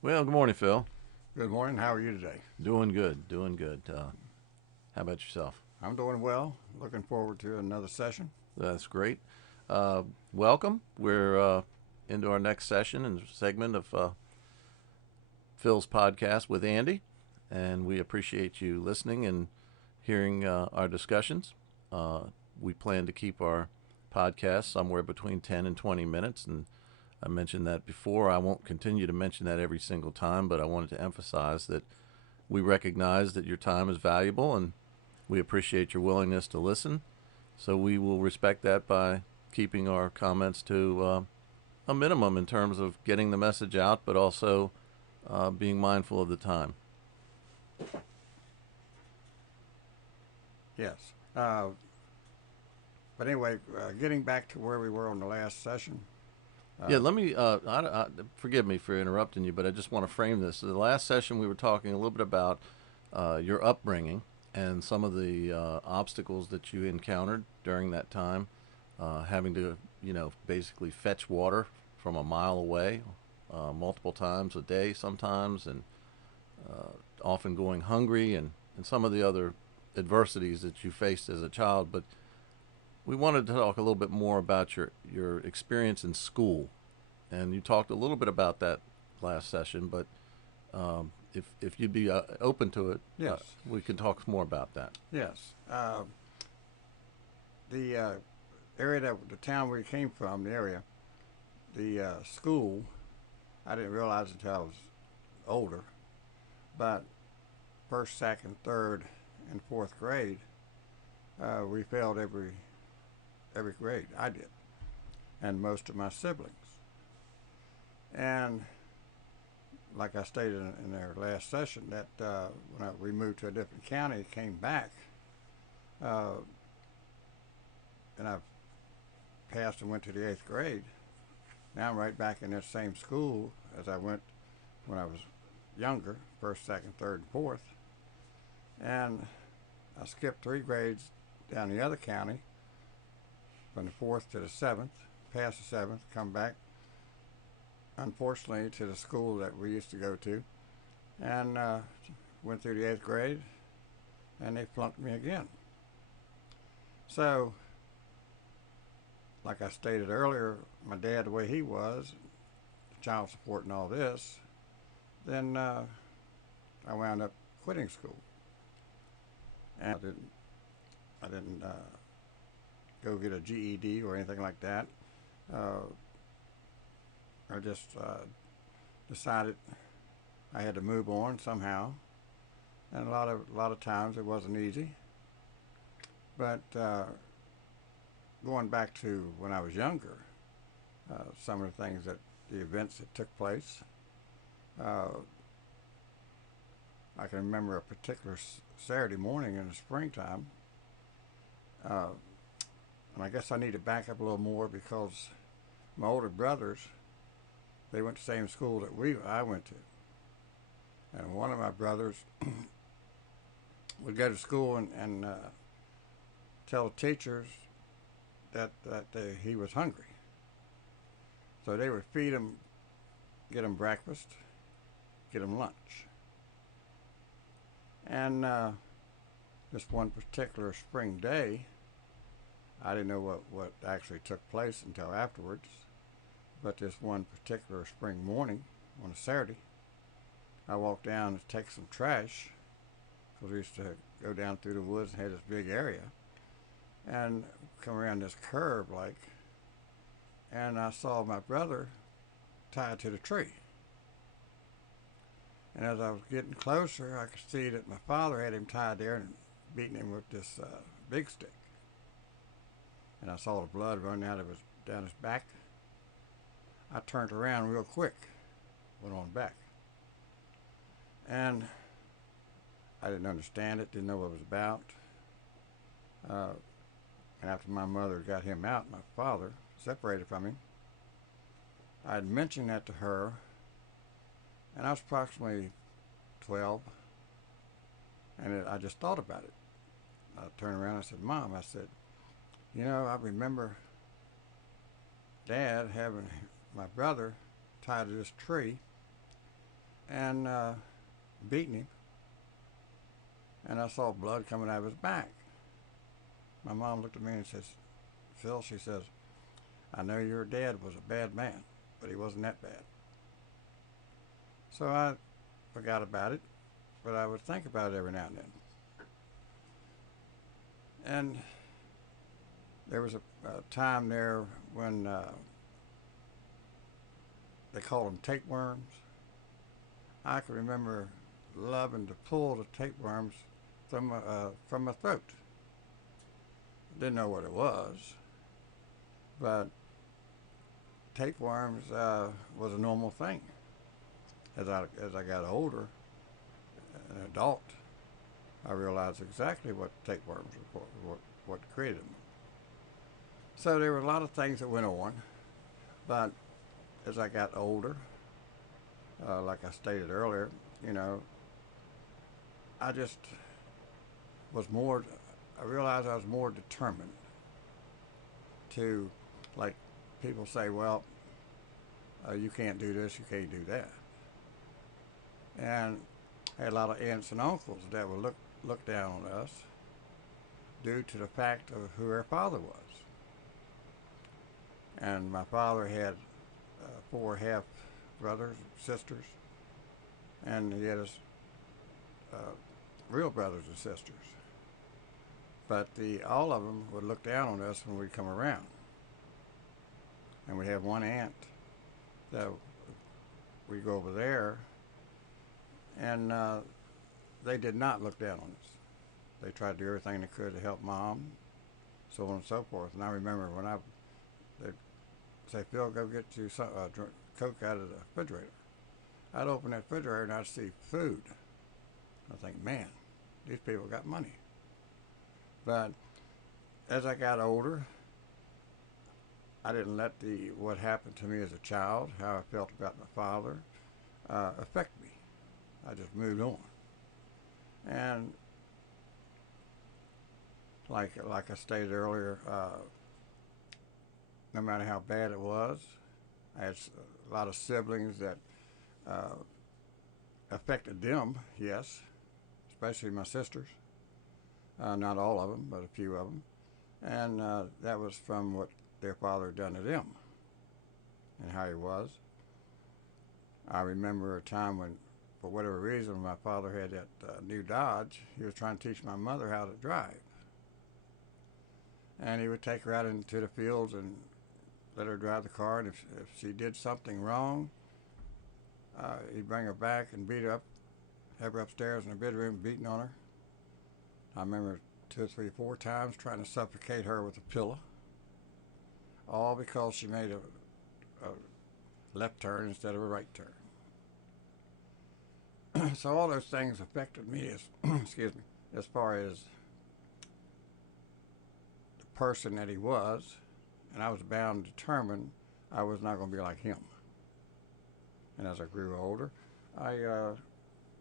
Well, good morning, Phil. Good morning. How are you today? Doing good, doing good. How about yourself? I'm doing well. Looking forward to another session. That's great. Uh, Welcome. We're into our next session and segment of Phil's podcast with Andy, and we appreciate you listening and hearing our discussions. Uh, we plan to keep our podcast somewhere between 10 and 20 minutes, and I mentioned that before. I won't continue to mention that every single time, but I wanted to emphasize that we recognize that your time is valuable and we appreciate your willingness to listen. So we will respect that by keeping our comments to a minimum in terms of getting the message out, but also being mindful of the time. Yes. Uh, but anyway, getting back to where we were on the last session. Yeah, Uh, let me. Forgive me for interrupting you, but I just want to frame this. The last session we were talking a little bit about your upbringing and some of the obstacles that you encountered during that time, having to, basically fetch water from a mile away, multiple times a day sometimes, and often going hungry, and some of the other adversities that you faced as a child. But we wanted to talk a little bit more about your experience in school, and you talked a little bit about that last session. But if you'd be open to it, yes. we can talk more about that. Yes. The area the town we came from, the area, the school, I didn't realize until I was older, but first, second, third, and fourth grade, we failed every grade. I did, and most of my siblings. And like I stated in our last session, that we moved to a different county, came back, uh, and I passed and went to the eighth grade. Now I'm right back in that same school as I went when I was younger, first, second, third, and fourth. And I skipped 3 grades down the other county from the fourth to the seventh, passed the seventh, come back, unfortunately, to the school that we used to go to, and went through the eighth grade, and they flunked me again. So, like I stated earlier, my dad, the way he was, child support and all this, then I wound up quitting school, and I didn't go get a GED or anything like that. Uh, I just decided I had to move on somehow, and a lot of times it wasn't easy. But going back to when I was younger, some of the things the events that took place, uh, I can remember a particular Saturday morning in the springtime, uh, and I guess I need to back up a little more because my older brothers, they went to the same school that I went to, and one of my brothers would go to school and tell the teachers that he was hungry. So they would feed him, get him breakfast, get him lunch. And this one particular spring day, I didn't know what actually took place until afterwards, but this one particular spring morning on a Saturday, I walked down to take some trash because we used to go down through the woods and had this big area, and come around this curve and I saw my brother tied to the tree. And as I was getting closer, I could see that my father had him tied there and beating him with this big stick. And I saw the blood running down his back. I turned around real quick, went on back, and I didn't understand it, didn't know what it was about. Uh, and after my mother got him out, my father separated from him, I had mentioned that to her, and I was approximately 12, and I just thought about it. I turned around and I said, Mom, I said, I remember Dad having my brother tied to this tree, and beating him, and I saw blood coming out of his back. My mom looked at me and says, "Phil," she says, "I know your dad was a bad man, but he wasn't that bad." So I forgot about it, but I would think about it every now and then. And there was a time there when they called them tapeworms. I can remember loving to pull the tapeworms from my throat. Didn't know what it was, but tapeworms was a normal thing. As I got older, an adult, I realized exactly what tapeworms were for, what created them. So there were a lot of things that went on, but as I got older, like I stated earlier, you know, I just was more, I realized I was more determined to, like people say, well, you can't do this, you can't do that. And I had a lot of aunts and uncles that would look down on us due to the fact of who our father was. And my father had 4 half brothers, sisters, and he had his real brothers and sisters. But all of them would look down on us when we'd come around. And we had one aunt that we'd go over there, and they did not look down on us. They tried to do everything they could to help Mom, so on and so forth. And I remember when they'd say, "Phil, go get you some Coke out of the refrigerator." I'd open that refrigerator and I'd see food. I think, man, these people got money. But as I got older, I didn't let what happened to me as a child, how I felt about my father, affect me. I just moved on. And like I stated earlier, no matter how bad it was, I had a lot of siblings that affected them, yes, especially my sisters. Not all of them, but a few of them. And that was from what their father had done to them and how he was. I remember a time when, for whatever reason, my father had that new Dodge. He was trying to teach my mother how to drive. And he would take her out into the fields and let her drive the car. And if she did something wrong, he'd bring her back and beat her up, have her upstairs in her bedroom beating on her. I remember 2 or 3, 4 times trying to suffocate her with a pillow, all because she made a left turn instead of a right turn. So all those things affected me as, excuse me, as far as the person that he was, and I was bound and determined I was not going to be like him. And as I grew older, I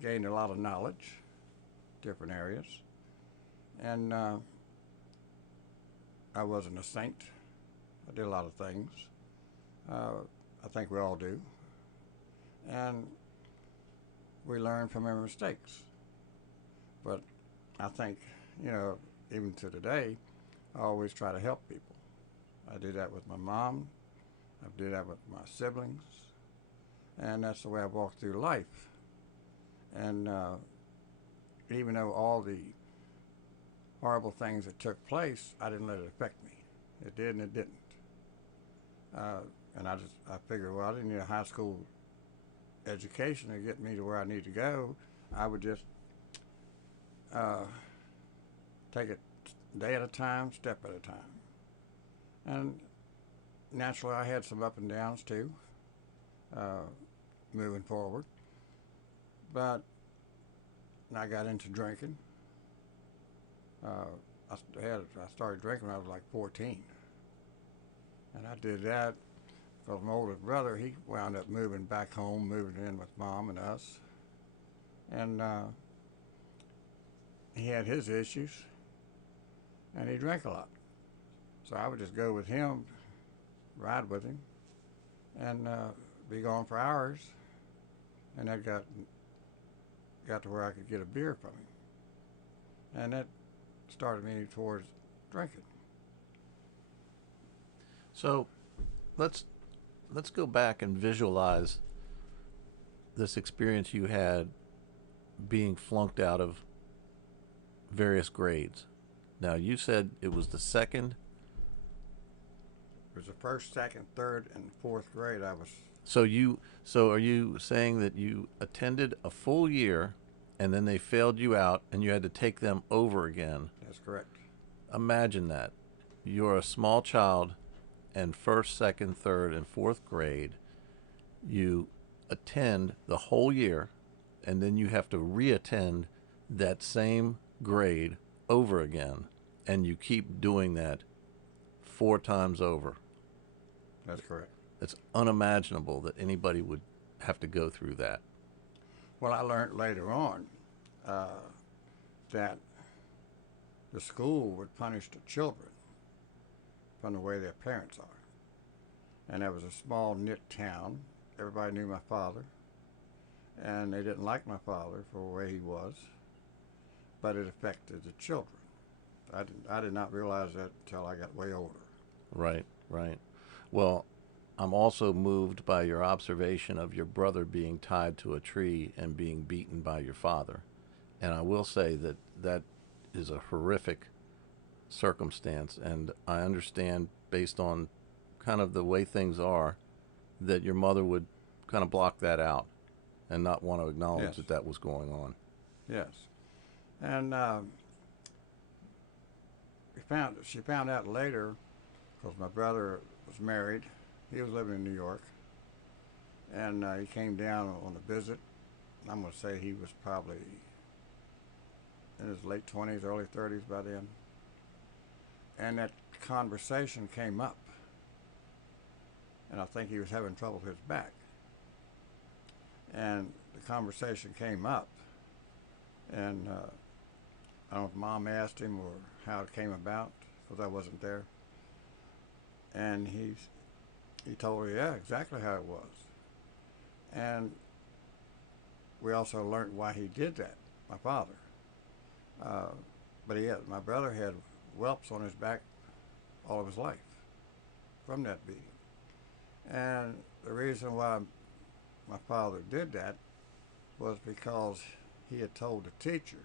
gained a lot of knowledge, different areas, and I wasn't a saint. I did a lot of things. I think we all do. And we learn from our mistakes. But I think, even to today, I always try to help people. I do that with my mom. I do that with my siblings. And that's the way I walk through life. And even though all the horrible things that took place, I didn't let it affect me. It did and it didn't. And I figured, well, I didn't need a high school education to get me to where I need to go. I would just take it day at a time, step at a time. And naturally, I had some up and downs too, moving forward. But I got into drinking. I started drinking when I was like 14. And I did that because my older brother, he wound up moving back home, moving in with Mom and us. And he had his issues, and he drank a lot. So I would just go with him, ride with him, and be gone for hours. and that got to where I could get a beer from him, and that started me towards drinking. So let's go back and visualize this experience you had being flunked out of various grades. Now, you said it was the second. It was the first, second, third, and fourth grade. I was. So are you saying that you attended a full year and then they failed you out and you had to take them over again? That's correct. Imagine that. You're a small child and first, second, third, and fourth grade. You attend the whole year and then you have to reattend that same grade over again, and you keep doing that 4 times over. That's correct. It's unimaginable that anybody would have to go through that. Well, I learned later on that the school would punish the children from the way their parents are. And that was a small knit town. Everybody knew my father, and they didn't like my father for the way he was, but it affected the children. I did not realize that until I got way older. Right, right. Well, I'm also moved by your observation of your brother being tied to a tree and being beaten by your father. And I will say that that is a horrific circumstance, and I understand, based on kind of the way things are, that your mother would kind of block that out and not want to acknowledge Yes. that that was going on. Yes. And she found out later, because my brother was married. He was living in New York, and he came down on a visit. I'm going to say he was probably in his late 20s, early 30s by then. And that conversation came up, and I think he was having trouble with his back. And the conversation came up, and I don't know if Mom asked him or how it came about, because I wasn't there. And he told her, yeah, exactly how it was. And we also learned why he did that, my father. But my brother had whelps on his back all of his life from that beating. And the reason why my father did that was because he had told the teachers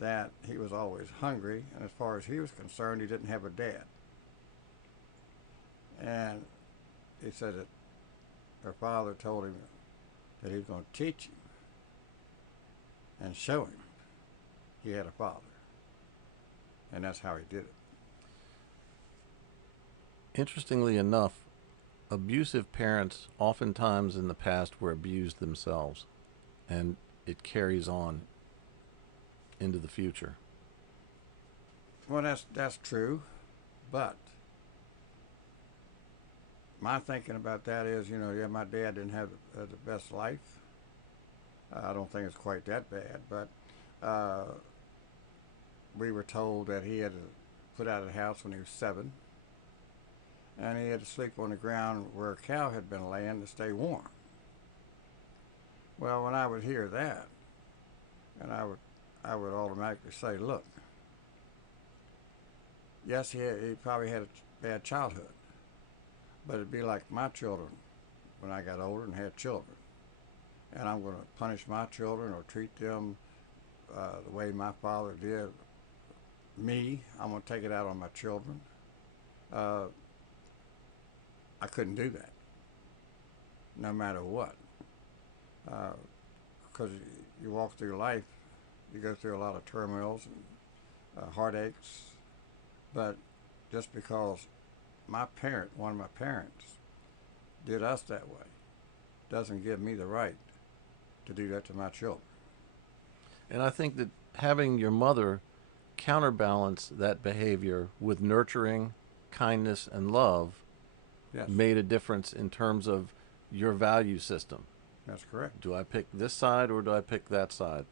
that he was always hungry, and as far as he was concerned, he didn't have a dad. And he said that her father told him that he was going to teach him and show him he had a father. And that's how he did it. Interestingly enough, abusive parents oftentimes in the past were abused themselves, and it carries on into the future. Well, that's true, but my thinking about that is, my dad didn't have the best life. I don't think it's quite that bad, but we were told that he had to put out of the house when he was 7, and he had to sleep on the ground where a cow had been laying to stay warm. Well, when I would hear that, and I would automatically say, look, yes, he probably had a bad childhood, but it'd be like my children when I got older and had children. And I'm going to punish my children or treat them the way my father did me. I'm going to take it out on my children. I couldn't do that, no matter what. Because you walk through life, you go through a lot of turmoils and heartaches, but just because one of my parents, did us that way, doesn't give me the right to do that to my children. And I think that having your mother counterbalance that behavior with nurturing, kindness, and love Yes, made a difference in terms of your value system. that's correct. Do I pick this side or do I pick that side?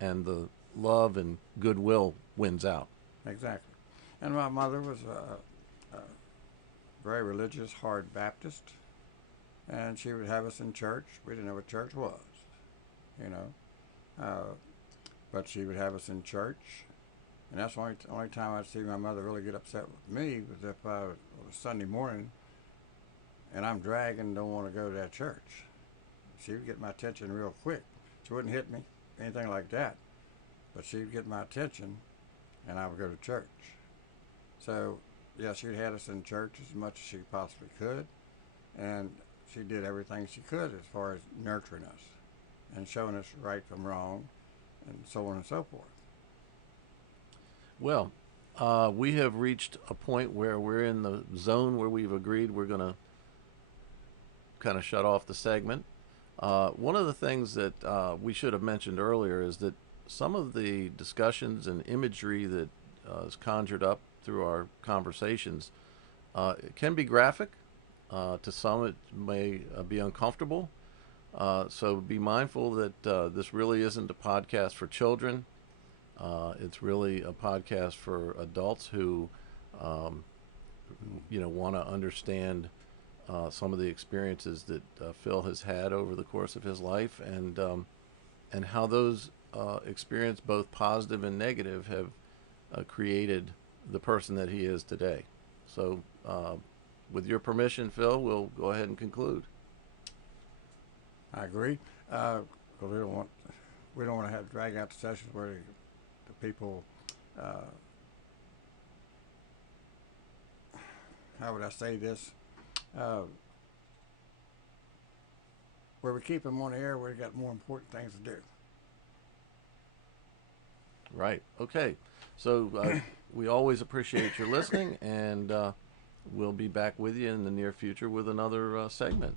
And the love and goodwill wins out. Exactly. And my mother was a very religious, hard Baptist, and she would have us in church. We didn't know what church was, you know. But she would have us in church, and that's the only time I'd see my mother really get upset with me was if it was Sunday morning and I'm dragging, don't want to go to that church. She would get my attention real quick. She wouldn't hit me, anything like that, but she would get my attention, and I would go to church. So, yeah, she had us in church as much as she possibly could, and she did everything she could as far as nurturing us and showing us right from wrong and so on and so forth. Well, we have reached a point where we're in the zone where we've agreed we're going to kind of shut off the segment. One of the things that we should have mentioned earlier is that some of the discussions and imagery that is conjured up through our conversations can be graphic. To some, it may be uncomfortable. So be mindful that this really isn't a podcast for children. It's really a podcast for adults who, want to understand some of the experiences that Phil has had over the course of his life, and how those experiences, both positive and negative, have created the person that he is today. So, with your permission, Phil, we'll go ahead and conclude. I agree. Because we don't want to have drag out the sessions where the people, how would I say this? Where we keep them on the air, where we got more important things to do. Right. Okay. So we always appreciate your listening, and we'll be back with you in the near future with another segment.